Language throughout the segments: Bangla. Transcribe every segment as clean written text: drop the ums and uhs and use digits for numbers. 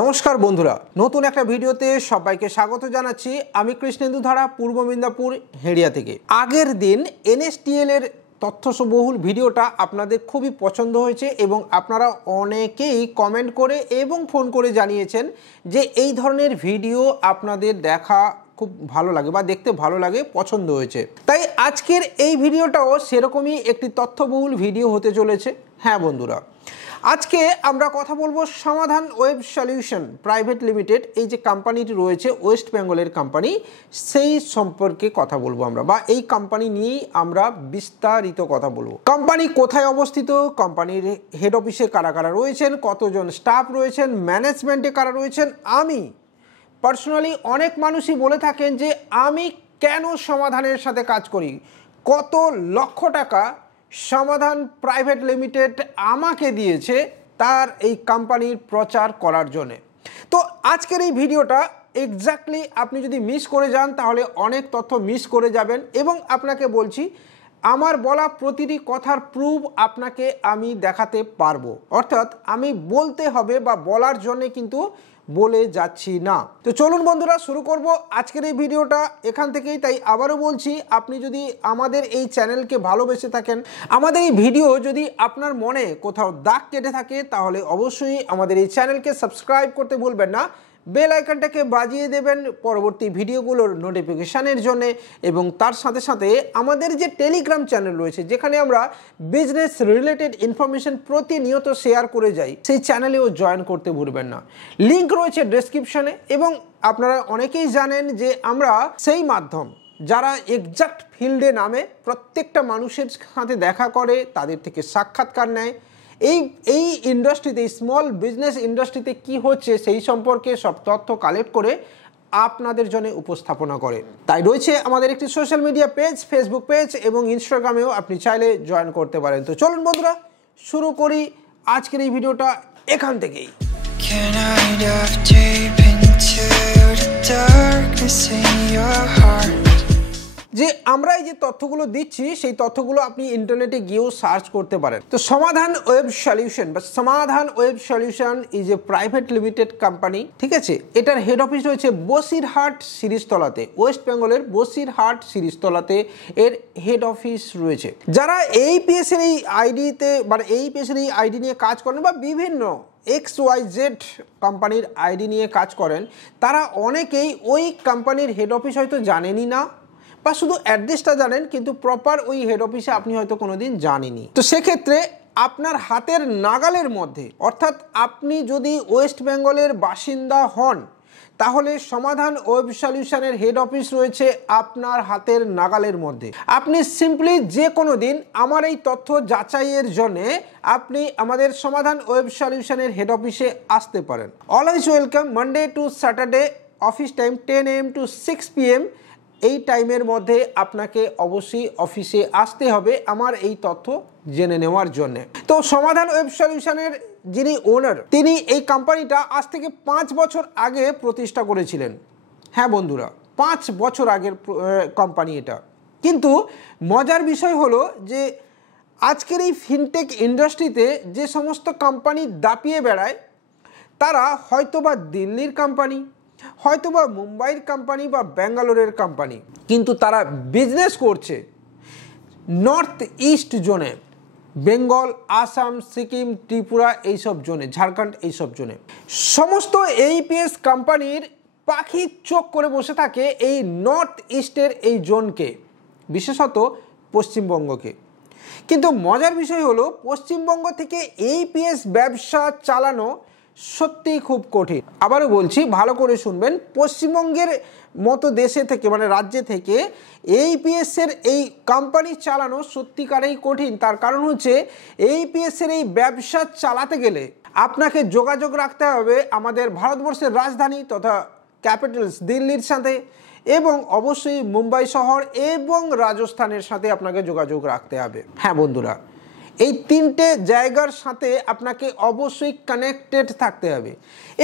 নমস্কার বন্ধুরা, নতুন একটা ভিডিওতে সবাইকে স্বাগত জানাচ্ছি। আমি কৃষ্ণেন্দু ধারা, পূর্ব মেদিনীপুর হেড়িয়া থেকে। আগের দিন এনএসটিএল এর তথ্যবহুল ভিডিওটা আপনাদের খুবই পছন্দ হয়েছে এবং আপনারা অনেকেই কমেন্ট করে এবং ফোন করে জানিয়েছেন যে এই ধরনের ভিডিও আপনাদের দেখা খুব ভালো লাগে বা দেখতে ভালো লাগে, পছন্দ হয়েছে। তাই আজকের এই ভিডিওটাও সেরকমই একটি তথ্যবহুল ভিডিও হতে চলেছে। হ্যাঁ বন্ধুরা, আজকে আমরা কথা বলবো সমাধান ওয়েব সলিউশন প্রাইভেট লিমিটেড, এই যে কোম্পানিটি রয়েছে ওয়েস্ট বেঙ্গলের কোম্পানি, সেই সম্পর্কে কথা বলবো আমরা, বা এই কোম্পানি নিয়েই আমরা বিস্তারিত কথা বলবো। কোম্পানি কোথায় অবস্থিত, কোম্পানির হেড অফিসে কারা কারা রয়েছেন, কতজন স্টাফ রয়েছেন, ম্যানেজমেন্টে কারা রয়েছেন। আমি পার্সোনালি অনেক মানুষই বলে থাকেন যে আমি কেন সমাধানের সাথে কাজ করি, কত লক্ষ টাকা সমাধান প্রাইভেট লিমিটেড আমাকে দিয়েছে তার এই কোম্পানির প্রচার করার জন্যে। তো আজকের এই ভিডিওটা এক্স্যাক্টলি আপনি যদি মিস করে যান তাহলে অনেক তথ্য মিস করে যাবেন, এবং আপনাকে বলছি আমার বলা প্রতিটি কথার প্রুফ আপনাকে আমি দেখাতে পারবো, অর্থাৎ আমি বলতে হবে বা বলার জন্যে কিন্তু বলে যাচ্ছি না। তো চলুন বন্ধুরা শুরু করব আজকের এই ভিডিওটা এখান থেকেই। তাই আবারও বলছি, আপনি যদি আমাদের এই চ্যানেলকে ভালোবেসে থাকেন, আমাদের এই ভিডিও যদি আপনার মনে কোথাও দাগ কেটে থাকে, তাহলে অবশ্যই আমাদের এই চ্যানেলকে সাবস্ক্রাইব করতে ভুলবেন না, বেল আইকনটাকে বাজিয়ে দেবেন পরবর্তী ভিডিওগুলোর নোটিফিকেশানের জন্য। এবং তার সাথে সাথে আমাদের যে টেলিগ্রাম চ্যানেল রয়েছে, যেখানে আমরা বিজনেস রিলেটেড ইনফরমেশন প্রতিনিয়ত শেয়ার করে যাই, সেই চ্যানেলেও জয়েন করতে ভুলবেন না। লিঙ্ক রয়েছে ডেসক্রিপশনে। এবং আপনারা অনেকেই জানেন যে আমরা সেই মাধ্যম যারা এক্সাক্ট ফিল্ডে নামে প্রত্যেকটা মানুষের সাথে দেখা করে, তাদের থেকে সাক্ষাৎকার নেয়, এই ইন্ডাস্ট্রিতে, স্মল বিজনেস ইন্ডাস্ট্রিতে কি হচ্ছে সেই সম্পর্কে সব তথ্য কালেক্ট করে আপনাদের জন্য উপস্থাপনা করে। তাই রয়েছে আমাদের একটি social media page, Facebook page এবং ইনস্টাগ্রামেও আপনি চাইলে জয়েন করতে পারেন। তো চলুন বন্ধুরা শুরু করি আজকের এই ভিডিওটা এখান থেকেই। যে আমরা এই যে তথ্যগুলো দিচ্ছি সেই তথ্যগুলো আপনি ইন্টারনেটে গিয়েও সার্চ করতে পারেন। তো সমাধান ওয়েব সলিউশন বা সমাধান web solution is a private limited company, ঠিক আছে। এটার হেড অফিস রয়েছে বসিরহাট সিরিজতলাতে, ওয়েস্ট বেঙ্গলের বসিরহাট সিরিজতলাতে এর হেড অফিস রয়েছে। যারা এইপিএস এর এই আইডিতে মানে এইপিএস এর এই আইডি নিয়ে কাজ করেন বা বিভিন্ন XYZ কোম্পানির আইডি নিয়ে কাজ করেন, তারা অনেকেই ওই কোম্পানির হেড অফিস হয়তো জানেনই না, বা শুধু অ্যাড্রেসটা জানেন কিন্তু প্রপার ওই হেড অফিসে আপনি হয়তো কোনোদিন জানেননি। তো সেক্ষেত্রে আপনার হাতের নাগালের মধ্যে, অর্থাৎ আপনি যদি ওয়েস্ট বেঙ্গলের বাসিন্দা হন, তাহলে সমাধান ওয়েব সলিউশনের হেড অফিস রয়েছে আপনার হাতের নাগালের মধ্যে। আপনি সিম্পলি যে কোনো দিন আমার এই তথ্য যাচাইয়ের জন্যে আপনি আমাদের সমাধান ওয়েব সলিউশনের হেড অফিসে আসতে পারেন। Always welcome. Monday to Saturday office time 10 AM to 6 PM, এই টাইমের মধ্যে আপনাকে অবশ্যই অফিসে আসতে হবে আমার এই তথ্য জেনে নেওয়ার জন্য। তো সমাধান ওয়েব সলিউশনের যিনি ওনার, তিনি এই কোম্পানিটা আজ থেকে 5 বছর আগে প্রতিষ্ঠা করেছিলেন। হ্যাঁ বন্ধুরা, 5 বছর আগের কোম্পানি এটা। কিন্তু মজার বিষয় হলো যে আজকের এই ফিনটেক ইন্ডাস্ট্রিতে যে সমস্ত কোম্পানি দাপিয়ে বেড়ায়, তারা হয়তোবা দিল্লির কোম্পানি, হয়তোবা মুম্বাইয়ের কোম্পানি বা ব্যাঙ্গালোরের কোম্পানি, কিন্তু তারা বিজনেস করছে নর্থ ইস্ট জোনে, বেঙ্গল, আসাম, সিকিম, ত্রিপুরা এইসব জোনে, ঝাড়খণ্ড এইসব জোনে। সমস্ত এইপিএস কোম্পানির পাখির চোখ করে বসে থাকে এই নর্থ ইস্টের এই জোনকে, বিশেষত পশ্চিমবঙ্গকে। কিন্তু মজার বিষয় হলো পশ্চিমবঙ্গ থেকে এইপিএস ব্যবসা চালানো সত্যিই খুব কঠিন। আবারও বলছি, ভালো করে শুনবেন, পশ্চিমবঙ্গের মতো দেশে থেকে মানে রাজ্যে থেকে এইপিএসের এই কোম্পানি চালানো সত্যিকারেই কঠিন। তার কারণ হচ্ছে এইপিএসের এই ব্যবসা চালাতে গেলে আপনাকে যোগাযোগ রাখতে হবে আমাদের ভারতবর্ষের রাজধানী তথা ক্যাপিটালস দিল্লির সাথে, এবং অবশ্যই মুম্বাই শহর এবং রাজস্থানের সাথে আপনাকে যোগাযোগ রাখতে হবে। হ্যাঁ বন্ধুরা, এই 3টে জায়গার সাথে আপনাকে অবশ্যই কানেক্টেড থাকতে হবে।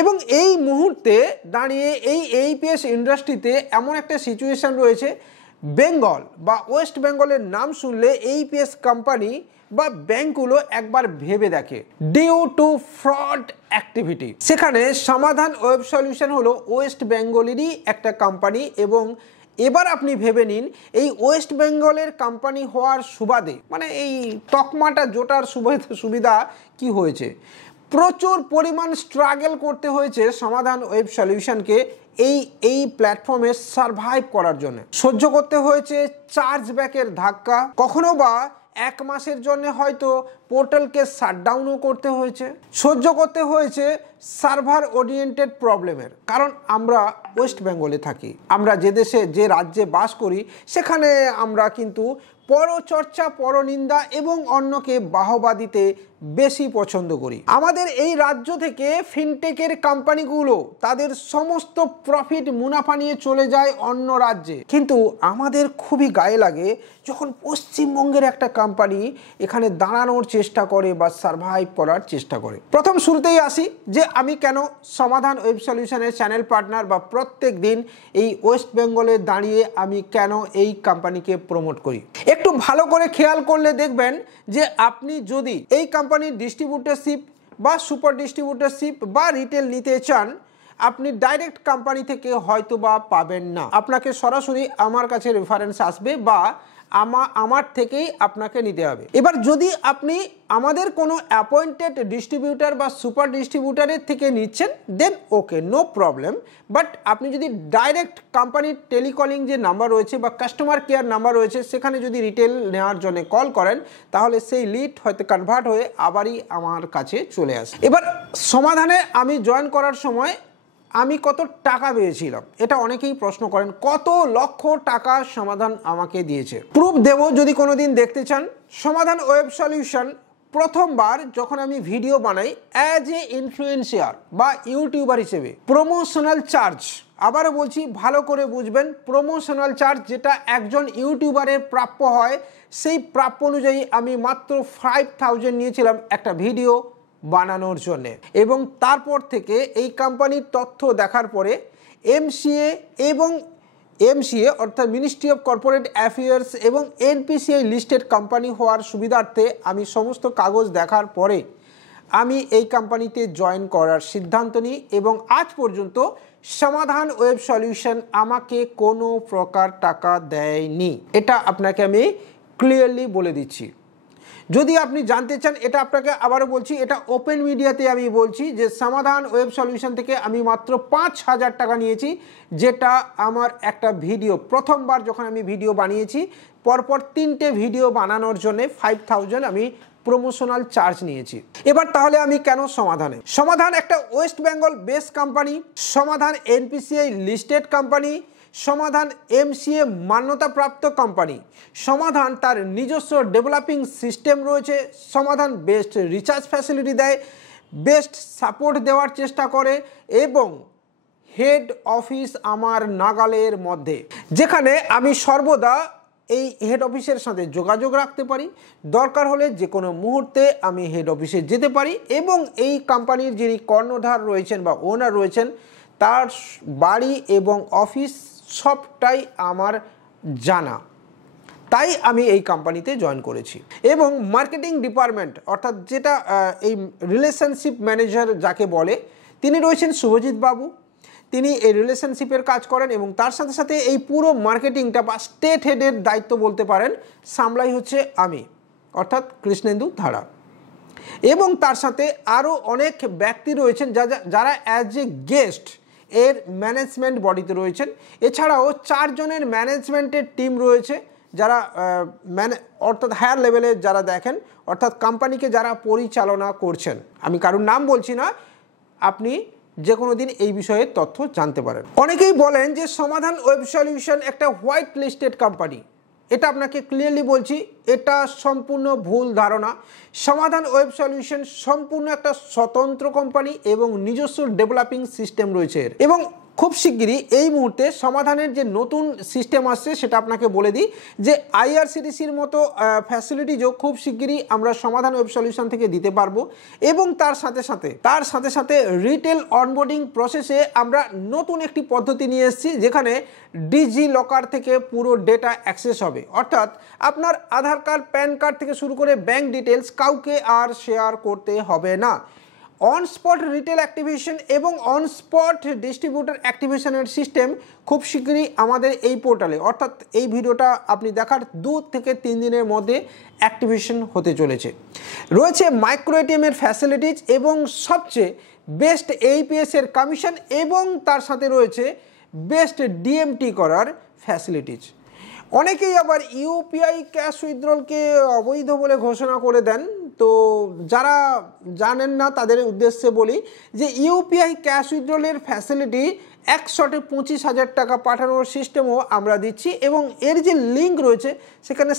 এবং এই মুহূর্তে দাঁড়িয়ে এই এইপিএস ইন্ডাস্ট্রিতে এমন একটা সিচুয়েশান রয়েছে, বেঙ্গল বা ওয়েস্ট বেঙ্গলের নাম শুনলে এইপিএস কোম্পানি বা ব্যাংকগুলো একবার ভেবে দেখে ডিউ টু ফ্রড অ্যাক্টিভিটি। সেখানে সমাধান ওয়েব সলিউশন হলো ওয়েস্ট বেঙ্গলেরই একটা কোম্পানি এবং এবার আপনি ভেবে নিন এই ওয়েস্ট বেঙ্গলের কোম্পানি হওয়ার সুবাদে মানে এই তকমাটা জোটার সুবিধা কি হয়েছে। প্রচুর পরিমাণ স্ট্রাগল করতে হয়েছে সমাধান ওয়েব সলিউশনকে এই প্ল্যাটফর্মে সারভাইভ করার জন্য। সহ্য করতে হয়েছে চার্জ ব্যাকের ধাক্কা, কখনো বা 1 মাসের জন্য হয়তো পোর্টালকে শাটডাউনও করতে হয়েছে, সহ্য করতে হয়েছে সার্ভার ওরিয়েন্টেড প্রবলেমের। কারণ আমরা ওয়েস্ট বেঙ্গলে থাকি, আমরা যে দেশে যে রাজ্যে বাস করি সেখানে আমরা কিন্তু পরচর্চা, পরনিন্দা এবং অন্যকে বাহবা দিতে বেশি পছন্দ করি। আমাদের এই রাজ্য থেকে ফিনটেকের কোম্পানিগুলো তাদের সমস্ত প্রফিট মুনাফা নিয়ে চলে যায় অন্য রাজ্যে, কিন্তু আমাদের খুবই গায়ে লাগে যখন পশ্চিমবঙ্গের একটা কোম্পানি এখানে দাঁড়ানোর চেষ্টা করে বা সারভাইভ করার চেষ্টা করে। প্রথম শুরুতেই আসি যে আমি কেন সমাধান ওয়েব সলিউশনের চ্যানেল পার্টনার বা প্রত্যেক দিন এই ওয়েস্ট বেঙ্গলে দাঁড়িয়ে আমি কেন এই কোম্পানিকে প্রমোট করি। একটু ভালো করে খেয়াল করলে দেখবেন যে আপনি যদি এই কোম্পানির ডিস্ট্রিবিউটরশিপ বা সুপার ডিস্ট্রিবিউটরশিপ বা রিটেল নিতে চান, আপনি ডাইরেক্ট কোম্পানি থেকে হয়তো বা পাবেন না, আপনাকে সরাসরি আমার কাছে রেফারেন্স আসবে বা আমার থেকেই আপনাকে নিতে হবে। এবার যদি আপনি আমাদের কোনো অ্যাপয়েন্টেড ডিস্ট্রিবিউটার বা সুপার ডিস্ট্রিবিউটারের থেকে নিচ্ছেন দেন ওকে, নো প্রবলেম। বাট আপনি যদি ডাইরেক্ট কোম্পানির টেলিকলিং যে নাম্বার রয়েছে বা কাস্টমার কেয়ার নাম্বার রয়েছে সেখানে যদি রিটেল নেওয়ার জন্য কল করেন তাহলে সেই লিড হয়তো কনভার্ট হয়ে আবারই আমার কাছে চলে আসে। এবার সমাধানে আমি জয়েন করার সময় আমি কত টাকা পেয়েছিলাম এটা অনেকেই প্রশ্ন করেন, কত লক্ষ টাকা সমাধান আমাকে দিয়েছে। প্রুফ দেব যদি কোনোদিন দেখতে চান। সমাধান ওয়েব সলিউশন প্রথমবার যখন আমি ভিডিও বানাই অ্যাজ এ ইনফ্লুয়েন্সার বা ইউটিউবার হিসেবে প্রমোশনাল চার্জ, আবারও বলছি ভালো করে বুঝবেন, প্রমোশনাল চার্জ যেটা একজন ইউটিউবারের প্রাপ্য হয় সেই প্রাপ্য অনুযায়ী আমি মাত্র 5000 নিয়েছিলাম একটা ভিডিও বানানোর জন্যে। এবং তারপর থেকে এই কোম্পানির তথ্য দেখার পরে এমসিএ অর্থাৎ মিনিস্ট্রি অফ কর্পোরেট অ্যাফেয়ার্স এবং এনপিসিআই লিস্টেড কোম্পানি হওয়ার সুবিধার্থে আমি সমস্ত কাগজ দেখার পরে আমি এই কোম্পানিতে জয়েন করার সিদ্ধান্ত নিই এবং আজ পর্যন্ত সমাধান ওয়েব সলিউশন আমাকে কোনো প্রকার টাকা দেয়নি। এটা আপনাকে আমি ক্লিয়ারলি বলে দিচ্ছি। যদি আপনি জানতে চান, এটা আপনাকে আবারও বলছি, এটা ওপেন মিডিয়াতে আমি বলছি যে সমাধান ওয়েব সলিউশন থেকে আমি মাত্র 5000 টাকা নিয়েছি, যেটা আমার একটা ভিডিও প্রথমবার যখন আমি ভিডিও বানিয়েছি পরপর 3টে ভিডিও বানানোর জন্য 5000 আমি প্রমোশনাল চার্জ নিয়েছি। এবার তাহলে আমি কেন সমাধান একটা ওয়েস্ট বেঙ্গল বেস কোম্পানি, সমাধান এনপিসিআই লিস্টেড কোম্পানি, সমাধান এমসিএ মান্যতাপ্রাপ্ত কোম্পানি, সমাধান তার নিজস্ব ডেভেলপিং সিস্টেম রয়েছে, সমাধান বেস্ট রিচার্জ ফ্যাসিলিটি দেয়, বেস্ট সাপোর্ট দেওয়ার চেষ্টা করে এবং হেড অফিস আমার নাগালের মধ্যে, যেখানে আমি সর্বদা এই হেড অফিসের সাথে যোগাযোগ রাখতে পারি, দরকার হলে যে কোনো মুহূর্তে আমি হেড অফিসে যেতে পারি এবং এই কোম্পানির যিনি কর্ণধার রয়েছেন বা ওনার রয়েছেন তার বাড়ি এবং অফিস সবটাই আমার জানা, তাই আমি এই কোম্পানিতে জয়েন করেছি। এবং মার্কেটিং ডিপার্টমেন্ট অর্থাৎ যেটা এই রিলেশনশিপ ম্যানেজার যাকে বলে তিনি রয়েছেন শুভজিৎ বাবু, তিনি এই রিলেশনশিপের কাজ করেন এবং তার সাথে সাথে এই পুরো মার্কেটিংটা বা স্টেট হেডের দায়িত্ব বলতে পারেন সামলাই হচ্ছে আমি অর্থাৎ কৃষ্ণেন্দু ধারা। এবং তার সাথে আরও অনেক ব্যক্তি রয়েছেন যারা অ্যাজ এ গেস্ট এর ম্যানেজমেন্ট বডিতে রয়েছেন। এছাড়াও 4 জনের ম্যানেজমেন্টের টিম রয়েছে যারা অর্থাৎ হায়ার লেভেলের যারা দেখেন অর্থাৎ কোম্পানিকে যারা পরিচালনা করছেন। আমি কারোর নাম বলছি না, আপনি যে কোনো দিন এই বিষয়ে তথ্য জানতে পারেন। অনেকেই বলেন যে সমাধান ওয়েব সলিউশন একটা হোয়াইট লিস্টেড কোম্পানি, এটা আপনাকে ক্লিয়ারলি বলছি এটা সম্পূর্ণ ভুল ধারণা। সমাধান ওয়েব সলিউশন সম্পূর্ণ একটা স্বতন্ত্র কোম্পানি এবং নিজস্ব ডেভেলপিং সিস্টেম রয়েছে এবং খুব শিগগিরই এই মুহূর্তে সমাধানের যে নতুন সিস্টেম আসছে সেটা আপনাকে বলে দিই যে আইআরসিটিসির মতো ফ্যাসিলিটিজও খুব শিগগিরই আমরা সমাধান ওয়েব সলিউশন থেকে দিতে পারবো এবং তার সাথে সাথে রিটেল অনবোর্ডিং প্রসেসে আমরা নতুন একটি পদ্ধতি নিয়ে এসেছি যেখানে ডিজি লকার থেকে পুরো ডেটা অ্যাক্সেস হবে, অর্থাৎ আপনার আধার কার্ড, প্যান কার্ড থেকে শুরু করে ব্যাংক ডিটেলস কাউকে আর শেয়ার করতে হবে না। অন স্পট রিটেল অ্যাক্টিভেশন এবং অন স্পট ডিস্ট্রিবিউটর অ্যাক্টিভেশনের সিস্টেম খুব শীঘ্রই আমাদের এই পোর্টালে, অর্থাৎ এই ভিডিওটা আপনি দেখার 2 থেকে 3 দিনের মধ্যে অ্যাক্টিভেশন হতে চলেছে। রয়েছে মাইক্রো এটিএমের ফ্যাসিলিটিজ এবং সবচেয়ে বেস্ট এইপিএসের কমিশন এবং তার সাথে রয়েছে বেস্ট ডিএমটি করার ফ্যাসিলিটিজ। অনেকেই আবার ইউপিআই ক্যাশ উইথড্রলকে অবৈধ বলে ঘোষণা করে দেন, তো যারা জানেন না তাদের উদ্দেশ্যে বলি যে ইউপিআই ক্যাশ উইথড্রলের ফ্যাসিলিটি 1 শটে 25,000 টাকা পাঠানোর সিস্টেমও আমরা দিচ্ছি এবং এর যে লিঙ্ক রয়েছে সেখানে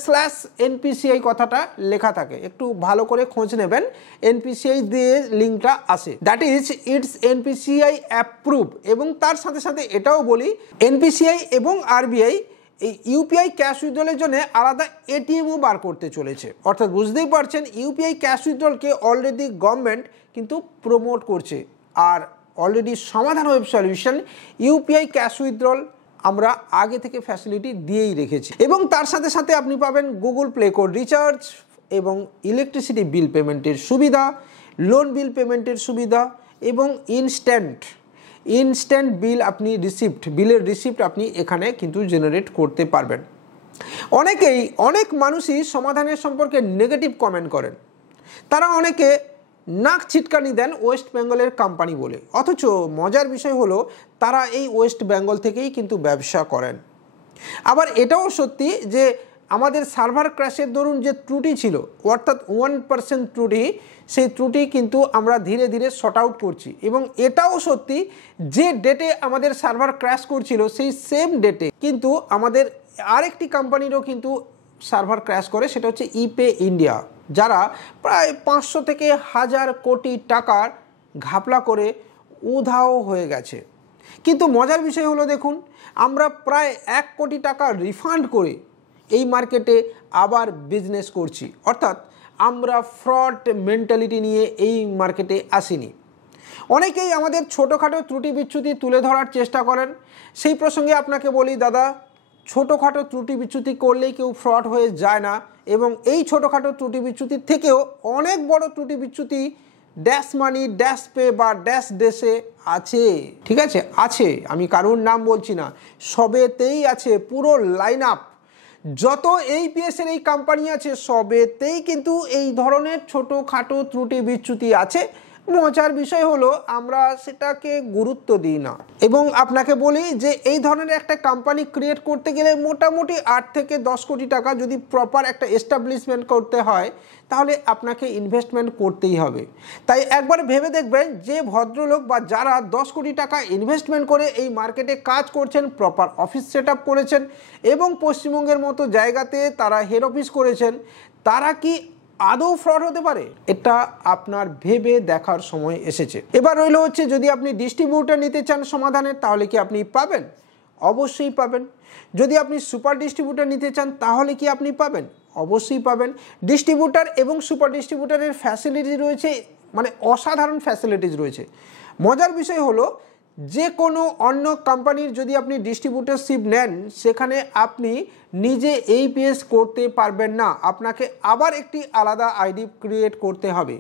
/NPCI কথাটা লেখা থাকে, একটু ভালো করে খোঁজ নেবেন, NPCI দিয়ে লিঙ্কটা আসে, that is it's NPCI approve. এবং তার সাথে সাথে এটাও বলি NPCI এবং আরবিআই এই ইউপিআই ক্যাশ উইথড্রলের জন্য আলাদা এটিএমও বার করতে চলেছে, অর্থাৎ বুঝতেই পারছেন ইউপিআই ক্যাশ উইথড্রলকে অলরেডি গভর্নমেন্ট কিন্তু প্রমোট করছে। আর অলরেডি সমাধান web solution UPI cash withdrawal আমরা আগে থেকে ফ্যাসিলিটি দিয়েই রেখেছি এবং তার সাথে সাথে আপনি পাবেন গুগল প্লে কোড রিচার্জ এবং ইলেকট্রিসিটি বিল পেমেন্টের সুবিধা, লোন বিল পেমেন্টের সুবিধা এবং ইনস্ট্যান্ট বিল আপনি বিলের রিসিপ্ট আপনি এখানে কিন্তু জেনারেট করতে পারবেন। অনেক মানুষই সমাধানের সম্পর্কে নেগেটিভ কমেন্ট করেন, তারা অনেকে নাক ছিটকানি দেন ওয়েস্ট বেঙ্গলের কোম্পানি বলে, অথচ মজার বিষয় হলো তারা এই ওয়েস্ট বেঙ্গল থেকেই কিন্তু ব্যবসা করেন। আবার এটাও সত্যি যে আমাদের সার্ভার ক্র্যাশের দরুন যে ত্রুটি ছিল, অর্থাৎ 1% ত্রুটি, সেই ত্রুটি কিন্তু আমরা ধীরে ধীরে শর্ট আউট করছি এবং এটাও সত্যি যে ডেটে আমাদের সার্ভার ক্র্যাশ করছিল সেই সেম ডেটে কিন্তু আমাদের আরেকটি কোম্পানিরও কিন্তু সার্ভার ক্র্যাশ করে, সেটা হচ্ছে ইপে ইন্ডিয়া, যারা প্রায় 500 থেকে 1000 কোটি টাকার ঘাপলা করে উধাও হয়ে গেছে। কিন্তু মজার বিষয় হলো দেখুন, আমরা প্রায় 1 কোটি টাকা রিফান্ড করে এই মার্কেটে আবার বিজনেস করছি, অর্থাৎ আমরা ফ্রড মেন্টালিটি নিয়ে এই মার্কেটে আসিনি। অনেকেই আমাদের ছোটোখাটো ত্রুটি বিচ্যুতি তুলে ধরার চেষ্টা করেন, সেই প্রসঙ্গে আপনাকে বলি দাদা, ছোটোখাটো ত্রুটি বিচ্যুতি করলেই কেউ ফ্রড হয়ে যায় না এবং এই ছোটোখাটো ত্রুটি বিচ্যুতির থেকেও অনেক বড় ত্রুটি বিচ্যুতি ড্যাশ মানি, ড্যাশ পে বা ড্যাশ ডেসে আছে, ঠিক আছে, আছে, আমি কারোর নাম বলছি না, সবেতেই আছে, পুরো লাইন আপ যত এইপিএসের এই কোম্পানি আছে সবেতেই কিন্তু এই ধরনের ছোটোখাটো ত্রুটি বিচ্যুতি আছে। মজার বিষয় হলো আমরা সেটাকে গুরুত্ব দিই না এবং আপনাকে বলি যে এই ধরনের একটা কোম্পানি ক্রিয়েট করতে গেলে মোটামুটি 8 থেকে 10 কোটি টাকা যদি প্রপার একটা এস্টাবলিশমেন্ট করতে হয় তাহলে আপনাকে ইনভেস্টমেন্ট করতেই হবে। তাই একবার ভেবে দেখবেন যে ভদ্রলোক বা যারা 10 কোটি টাকা ইনভেস্টমেন্ট করে এই মার্কেটে কাজ করছেন, প্রপার অফিস সেট আপ করেছেন এবং পশ্চিমবঙ্গের মতো জায়গাতে তারা হেড অফিস করেছেন, তারা কি আদৌ ফ্রড হতে পারে? এটা আপনার ভেবে দেখার সময় এসেছে। এবার রইল হচ্ছে যদি আপনি ডিস্ট্রিবিউটর নিতে চান সমাধানের তাহলে কি আপনি পাবেন? অবশ্যই পাবেন। যদি আপনি সুপার ডিস্ট্রিবিউটর নিতে চান তাহলে কি আপনি পাবেন? অবশ্যই পাবেন। ডিস্ট্রিবিউটর এবং সুপার ডিস্ট্রিবিউটরের ফ্যাসিলিটি রয়েছে, মানে অসাধারণ ফ্যাসিলিটিস রয়েছে। মজার বিষয় হলো যে কোনো অন্য কোম্পানির যদি আপনি ডিস্ট্রিবিউটরশিপ নেন সেখানে আপনি নিজে এইপিএস করতে পারবেন না, আপনাকে আবার একটি আলাদা আইডি ক্রিয়েট করতে হবে।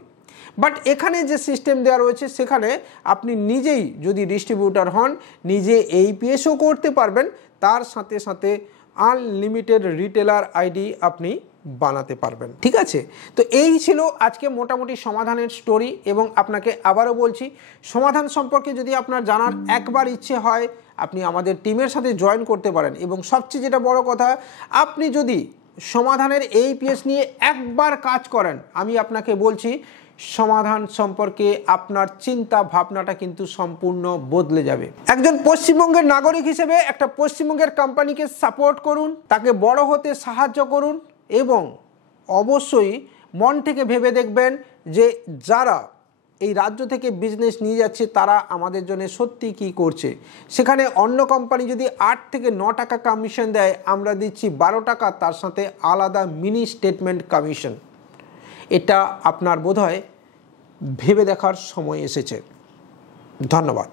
বাট এখানে যে সিস্টেম দেওয়া রয়েছে সেখানে আপনি নিজেই যদি ডিস্ট্রিবিউটর হন নিজে এইপিএসও করতে পারবেন, তার সাথে সাথে আনলিমিটেড রিটেলার আইডি আপনি বানাতে পারবেন, ঠিক আছে। তো এই ছিল আজকে মোটামুটি সমাধানের স্টোরি এবং আপনাকে আবারও বলছি সমাধান সম্পর্কে যদি আপনার জানার একবার ইচ্ছে হয় আপনি আমাদের টিমের সাথে জয়েন করতে পারেন এবং সবচেয়ে যেটা বড় কথা, আপনি যদি সমাধানের এইপিএস নিয়ে একবার কাজ করেন আমি আপনাকে বলছি সমাধান সম্পর্কে আপনার চিন্তা ভাবনাটা কিন্তু সম্পূর্ণ বদলে যাবে। একজন পশ্চিমবঙ্গের নাগরিক হিসেবে একটা পশ্চিমবঙ্গের কোম্পানিকে সাপোর্ট করুন, তাকে বড় হতে সাহায্য করুন এবং অবশ্যই মন থেকে ভেবে দেখবেন যে যারা এই রাজ্য থেকে বিজনেস নিয়ে যাচ্ছে তারা আমাদের জন্য সত্যি কি করছে। সেখানে অন্য কোম্পানি যদি 8 থেকে 9 টাকা কমিশন দেয়, আমরা দিচ্ছি 12 টাকা, তার সাথে আলাদা মিনি স্টেটমেন্ট কমিশন। এটা আপনার বোধহয় ভেবে দেখার সময় এসেছে। ধন্যবাদ।